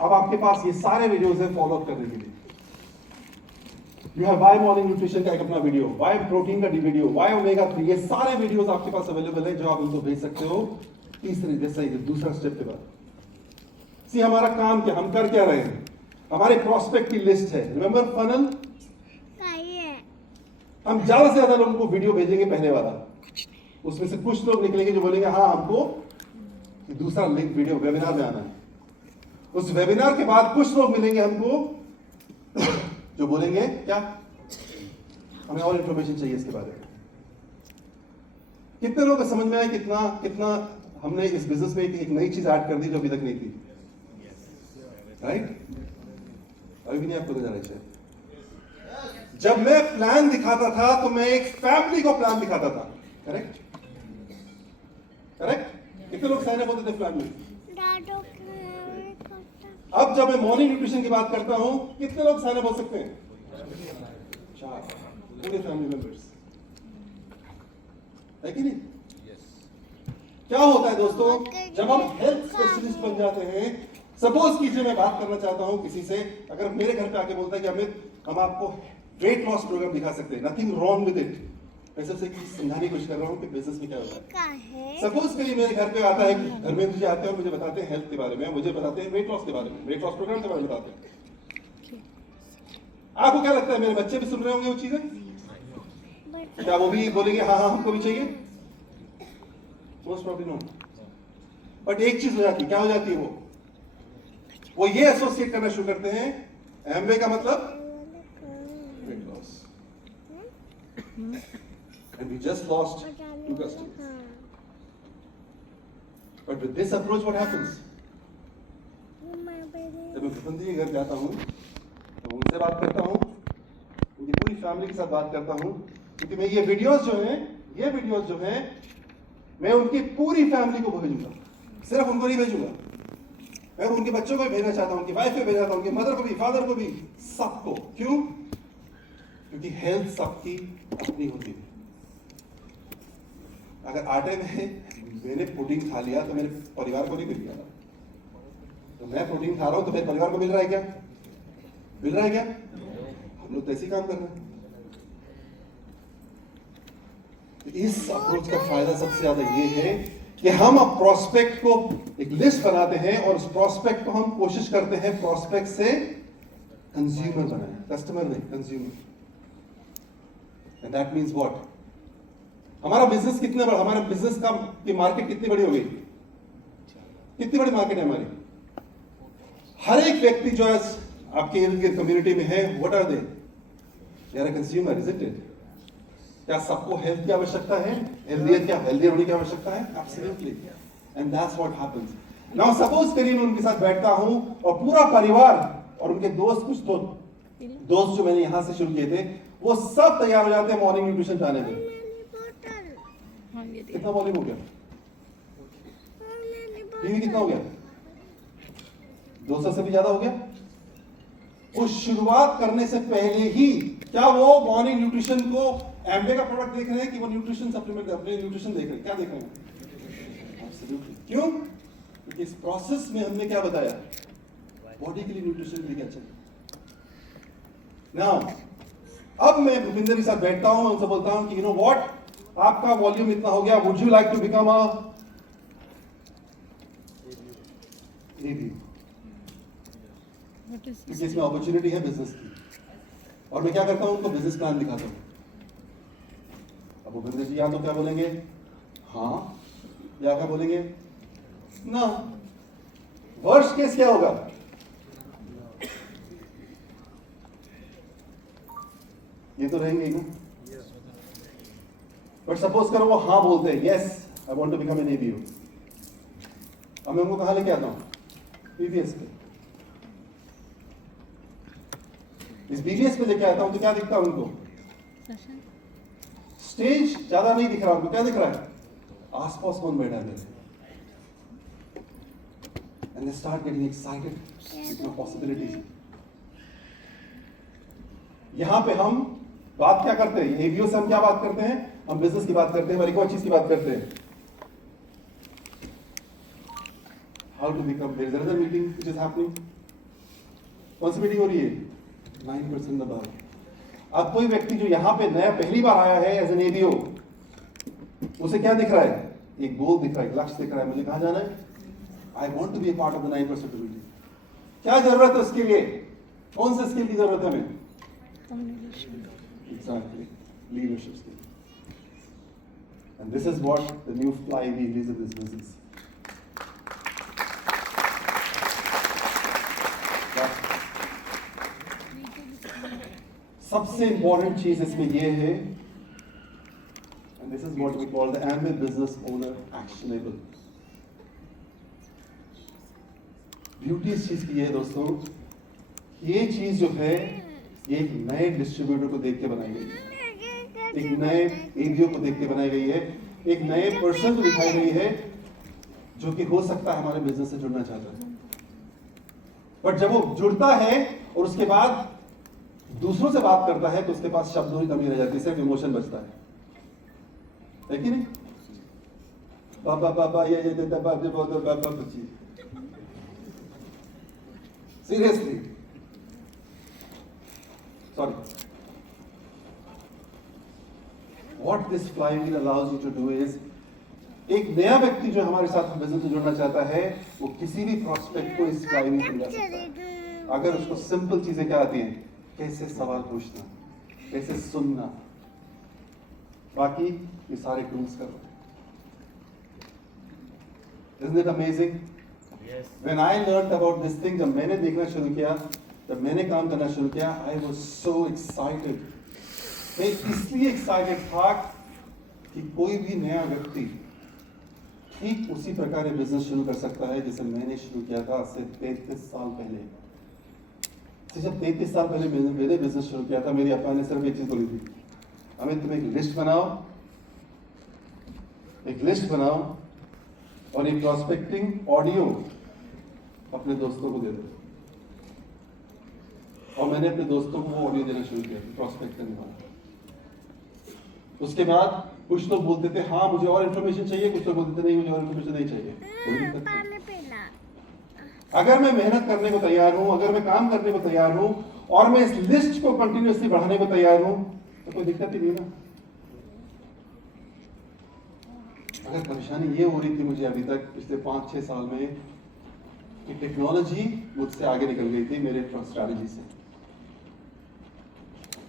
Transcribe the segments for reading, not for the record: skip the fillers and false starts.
अब आपके पास ये सारे वीडियोस हैं फॉलो अप करने के लिए। You have why morning nutrition का एक अपना वीडियो, वाई प्रोटीन का वीडियो, वाई ओमेगा 3, ये सारे वीडियोस आपके पास अवेलेबल है जो आप उनको भेज सकते हो। तीसरी जैसा दूसरा स्टेप के बाद सी हमारा काम क्या, हम कर क्या रहे हैं, हमारे प्रोस्पेक्ट की लिस्ट है। रिमेंबर फनल, हम ज्यादा से ज्यादा लोगों को वीडियो भेजेंगे पहले वाला, उसमें से कुछ लोग निकलेंगे जो बोलेंगे हाँ हमको दूसरा लिंक वीडियो वेबिनार में आना है। उस वेबिनार के बाद कुछ लोग मिलेंगे हमको जो बोलेंगे क्या हमें और इंफॉर्मेशन चाहिए इसके बारे में। कितने लोग को समझ में आए कितना कितना हमने इस बिजनेस में एक नई चीज ऐड कर दी जो अभी तक नहीं थी, राइट? अभी भी नहीं आपको नजर आई शायद। जब मैं प्लान दिखाता था तो मैं एक फैमिली को प्लान दिखाता था, करेक्ट? करेक्ट? कितने लोग साइन अप होते थे प्लान में? अब जब मैं मॉर्निंग न्यूट्रिशन की बात करता हूं कितने लोग साइन अप हो सकते हैं? 4, पूरे फैमिली मेंबर्स, है कि नहीं? क्या होता है दोस्तों, जब हम हेल्थ स्पेशलिस्ट बन जाते हैं, सपोज कीजिए मैं बात करना चाहता हूं किसी से, अगर मेरे घर पे आके बोलता है कि अमित हम आपको वेट लॉस प्रोग्राम दिखा सकते हैं, नथिंग रॉन्ग विद इट, ऐसे से समझाने की कोशिश कर रहा हूं कि बिजनेस में क्या होता है। सपोज करिए मेरे घर पे आता है, घर में मुझे आते हैं और मुझे बताते हैं हेल्थ के बारे में, मुझे बताते हैं वेट लॉस के बारे में, वेट लॉस प्रोग्राम के बारे में बताते हैं। आपको क्या लगता है मेरे बच्चे भी सुन रहे होंगे वो चीजें? क्या वो भी बोलेंगे हाँ हाँ हमको भी चाहिए? Most probably no. बट एक चीज हो जाती है, क्या हो जाती है वो ये एसोसिएट करना शुरू करते हैं, एमवे का मतलब weight loss, and we just lost 2 customers. But with this approach what happens? जब मैं प्रबंधक के घर जाता हूँ तो उनसे बात करता हूँ, उनकी पूरी फैमिली के साथ बात करता हूँ, क्योंकि मैं ये वीडियोस जो हैं मैं उनकी पूरी फैमिली को भेजूंगा, सिर्फ उनको नहीं भेजूंगा, मैं उनके बच्चों को भी भेजना चाहता हूँ, उनकी वाइफ को भेजना चाहता हूँ, उनकी मदर को भी, फादर को भी, सबको। क्यों? क्योंकि हेल्थ सबकी अपनी होती है। अगर आटे में मैंने प्रोटीन खा लिया तो मेरे परिवार को नहीं मिल गया, तो मैं प्रोटीन खा रहा हूं तो मेरे परिवार को मिल रहा है क्या? मिल रहा है क्या? हम लोग तो ऐसे ही काम कर रहे हैं। इस अप्रोच का फायदा सबसे ज्यादा ये है कि हम अब प्रोस्पेक्ट को एक लिस्ट बनाते हैं और उस प्रोस्पेक्ट को हम कोशिश करते हैं प्रोस्पेक्ट से कंज्यूमर बनाए, कस्टमर नहीं, consumer. And that means what? हमारा बिजनेस कितना बड़ा, हमारा बिजनेस का की मार्केट कितनी बड़ी हो गई? कितनी बड़ी मार्केट है हमारी? हर एक व्यक्ति जो आज आपके इर्द गिर्द कम्युनिटी में है, what are they? They are a consumer, isn't it? क्या सबको हेल्थ की आवश्यकता है? हेल्दी होने की आवश्यकता है? Absolutely. And that's what happens. Now suppose करिए मैं उनके साथ बैठता हूं और पूरा परिवार और उनके दोस्त, कुछ तो दोस्त जो मैंने यहां से शुरू किए थे, वो सब तैयार हो जाते हैं मॉर्निंग न्यूट्रिशन जाने में। कितना वॉल्यूम हो गया? टीवी कितना हो गया? 200 से भी ज्यादा हो गया? वो शुरुआत करने से पहले ही क्या वो मॉर्निंग न्यूट्रिशन को एमवे का प्रोडक्ट देख रहे हैं कि वो न्यूट्रिशन सप्लीमेंट, अपने न्यूट्रिशन देख रहे हैं? क्या देख रहे हैं? एब्सोल्युटली। क्यों? क्योंकि इस प्रोसेस में हमने क्या बताया? बॉडी के लिए न्यूट्रिशन के लिए क्या चाहिए। नाउ अब मैं भूपिंदर के साथ बैठता हूं, उनसे बोलता हूं कि यू नो व्हाट, आपका वॉल्यूम इतना हो गया, would you like to become a review? क्योंकि इसमें अपॉर्चुनिटी है बिजनेस की। और मैं क्या करता हूं, उनको बिजनेस प्लान दिखाता हूं। अब भूपिंदर जी या तो क्या बोलेंगे हाँ, या क्या बोलेंगे ना। वर्स्ट केस क्या होगा? ये तो रहेंगे ही ना। बट सपोज करो वो हाँ बोलते हैं, yes I want to become an ABO. अब मैं उनको कहां लेके आता हूं? बीबीएस पे। इस बीबीएस पे लेके आता हूं तो क्या दिखता है उनको? स्टेज ज्यादा नहीं दिख रहा उनको, क्या दिख रहा है? आसपास कौन बैठा है मेरे? And they start getting excited with possibilities. यहां पे हम बात क्या करते हैं? एबीओ से हम क्या बात करते हैं? हम बिजनेस की बात करते हैं, एक और चीज की बात करते हैं, how to become. There is another meeting which is happening, कौन सी मीटिंग हो रही है? 9% दबाव। अब कोई व्यक्ति जो यहाँ पे नया पहली बार आया है एज एन एबीओ, उसे क्या दिख रहा है? एक गोल दिख रहा है, एक लक्ष्य दिख रहा है, मुझे कहाँ जाना है? I want to be a part of the 9% meeting. क्या जरूरत है उसके लिए? कौन से स्किल की जरूरत है हमें? Exactly, leadership skill. And this is what the new flywheel is of this business. सबसे इंपॉर्टेंट चीज इसमें यह है, and this is what we call the Amway Business Owner Actionable. Beauty इस चीज की है दोस्तों, ये चीज जो है ये एक नए डिस्ट्रीब्यूटर को देख के बनाई गई है, एक नए एबीओ को देख के बनाई गई है, एक नए पर्सन को दिखाई गई है जो कि हो सकता है हमारे बिजनेस से जुड़ना चाहता है। बट जब वो जुड़ता है और उसके बाद दूसरों से बात करता है तो उसके पास शब्दों की कमी रह जाती है, सिर्फ इमोशन बचता है कि नहीं? बाबा बाबा ये seriously sorry. What this flywheel allows you to do is, एक नया व्यक्ति जो हमारे साथ बिजनेस में जुड़ना चाहता है वो किसी भी प्रोस्पेक्ट को इस फ्लाईव्हील पे ला सकता है अगर उसको सिंपल चीजें क्या आती हैं, कैसे सवाल पूछना, कैसे सुनना, बाकी ये सारे टूल्स करो। Isn't it amazing? Yes. When I learned about this thing, जब मैंने देखना शुरू किया, जब मैंने काम करना शुरू किया, I was so excited. मैं इसलिए एक्साइटेड था कि कोई भी नया व्यक्ति ठीक उसी प्रकार के बिजनेस शुरू कर सकता है जैसे मैंने शुरू किया था आज से 33 साल पहले। जब 33 साल पहले मैंने बिजनेस शुरू किया था, मेरी अप्पा ने सिर्फ एक चीज बोली थी, हमें तुम एक लिस्ट बनाओ और एक प्रॉस्पेक्टिंग ऑडियो अपने दोस्तों को दे दो। और मैंने अपने दोस्तों को वो ऑडियो देना शुरू किया, प्रॉस्पेक्ट करने वाला। उसके बाद कुछ लोग बोलते थे हाँ मुझे और इन्फॉर्मेशन चाहिए, कुछ लोग बोलते थे नहीं मुझे और इन्फॉर्मेशन नहीं चाहिए। कोई दिक्कत नहीं। अगर मैं मेहनत करने को तैयार हूं, अगर मैं काम करने को तैयार हूं और मैं इस लिस्ट को कंटिन्यूअसली बढ़ाने को तैयार हूं तो कोई दिक्कत ही नहीं ना। अगर परेशानी ये हो रही थी मुझे अभी तक पिछले 5-6 साल में कि टेक्नोलॉजी मुझसे आगे निकल गई थी मेरे स्ट्रैटेजी से।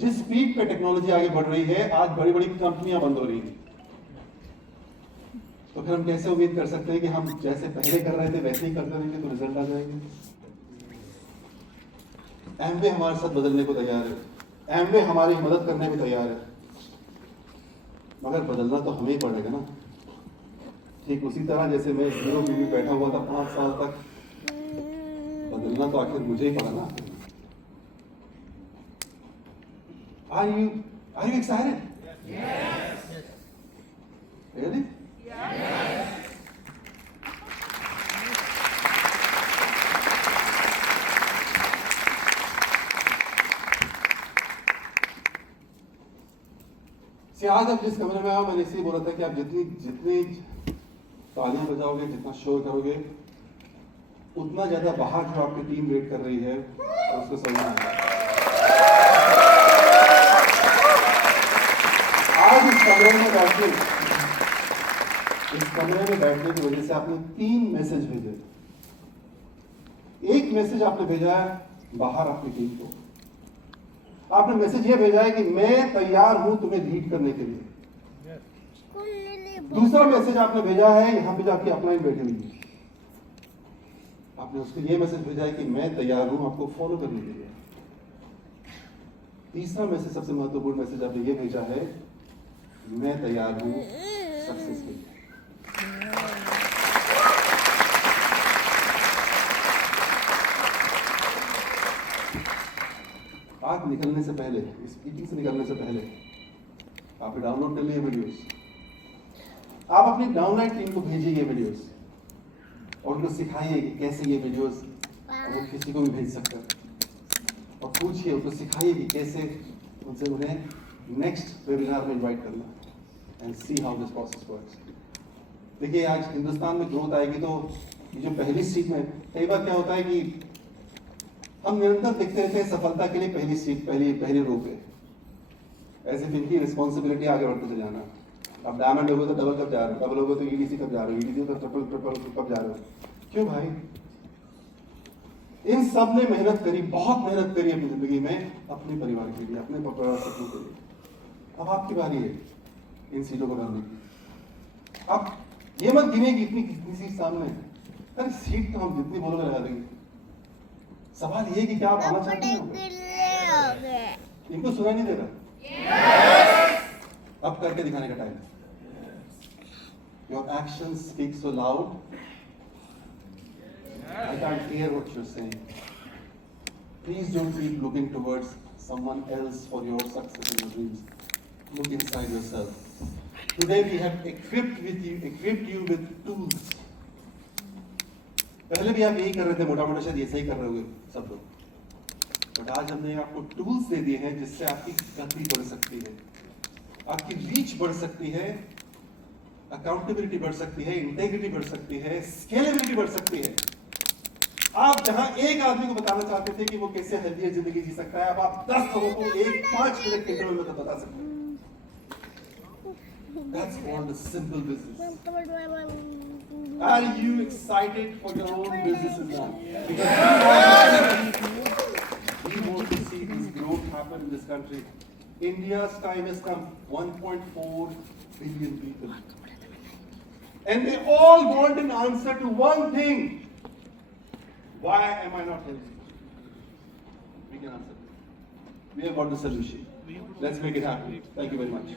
जिस स्पीड पे टेक्नोलॉजी आगे बढ़ रही है, आज बड़ी बड़ी कंपनियां बंद हो रही हैं, तो फिर हम कैसे उम्मीद कर सकते हैं कि हम जैसे पहले कर रहे थे वैसे ही करते रहेंगे तो रिजल्ट आ जाएंगे? एमवे हमारे साथ बदलने को तैयार है, एमवे हमारी मदद करने को तैयार है, मगर बदलना तो हमें ही पड़ेगा ना। ठीक उसी तरह जैसे मैं 0 में बैठा हुआ था 5 साल तक, बदलना तो आखिर मुझे ही पड़ा ना। Are you excited? Yes. Really? Yes. आज आप जिस कमरे में आओ, मैंने इसलिए बोला था कि आप जितनी तालियां बजाओगे, जितना शोर करोगे, उतना ज्यादा बाहर जो आपकी टीम वेट कर रही है और उसको समझना है। आज इस कमरे में बैठने की वजह से आपने 3 मैसेज भेजे। एक मैसेज आपने भेजा है बाहर अपनी टीम को, आपने मैसेज ये भेजा है कि मैं तैयार हूं तुम्हें लीड करने के लिए। दूसरा मैसेज आपने भेजा है यहां पे जाके अपलाइन बैठे हुई है, आपने उसको ये मैसेज भेजा है कि मैं तैयार हूं आपको फॉलो करने के लिए। तीसरा मैसेज, सबसे महत्वपूर्ण मैसेज आपने ये भेजा है, मैं तैयार हूं सक्सेस के लिए। आज निकलने से पहले, इस मीटिंग से निकलने से पहले आप डाउनलोड कर लिए वीडियोस, आप अपनी डाउनलाइन टीम को भेजिए ये वीडियोस और उनको सिखाइए कि कैसे ये वीडियोस वो किसी को भी भेज सकते हैं, और पूछिए उनको, सिखाइए कि कैसे उनसे उन्हें नेक्स्ट वेबिनार में इनवाइट करना, and see how this process works. देखिए आज हिंदुस्तान में ग्रोथ आएगी तो ये जो पहली स्ट्रीट में, कई बार क्या होता है कि हम निरंतर देखते रहते हैं सफलता के लिए पहली सीट, पहली रो पे, ऐसे इनकी रिस्पॉन्सिबिलिटी आगे बढ़ते चले जाना। अब डायमंड हो गए तो डबल कब जा रहे हो, डबल हो गए तो ईडीसी कब जा रहे हो, ईडीसी तो ट्रिपल कब जा रहे हो। क्यों भाई? इन सब ने मेहनत करी, बहुत मेहनत करी अपनी जिंदगी में, अपने परिवार के लिए, अपने परिवार सपनों के लिए। अब आपकी बारी है इन सीटों को भरने की। अब ये मत गिने कि इतनी कितनी सीट सामने है। अरे सीट तो हम जितनी बोलोगे लगा देंगे। सवाल ये कि क्या आप आना चाहते हैं? इनको सुना नहीं दे रहा। अब करके दिखाने का time. Your actions speak so loud. I can't hear what you're saying. Please don't keep looking towards someone else for your success and your dreams. Look inside yourself. Today we have equipped you with tools. पहले भी आप यही कर रहे थे, मोटा मोटा शायद ऐसे ही कर रहे होंगे सब लोग, बट आज हमने आपको टूल्स दे दिए हैं जिससे आपकी गति बढ़ सकती है, आपकी रीच बढ़ सकती है, अकाउंटेबिलिटी बढ़ सकती है, इंटेग्रिटी बढ़ सकती है, स्केलेबिलिटी बढ़ सकती है। आप जहां एक आदमी को बताना चाहते थे कि वो कैसे हेल्दी जिंदगी जी सकता है, अब आप 10 लोगों को 5 मिनट के इंटरवल में तो बता सकते हैं। That's called a simple business. Are you excited for your own businesses now? Because we want to see this growth happen in this country. India's time has come. 1.4 billion people. And they all want an answer to one thing. Why am I not healthy? We can answer. We have got the solution. Let's make it happen. Thank you very much.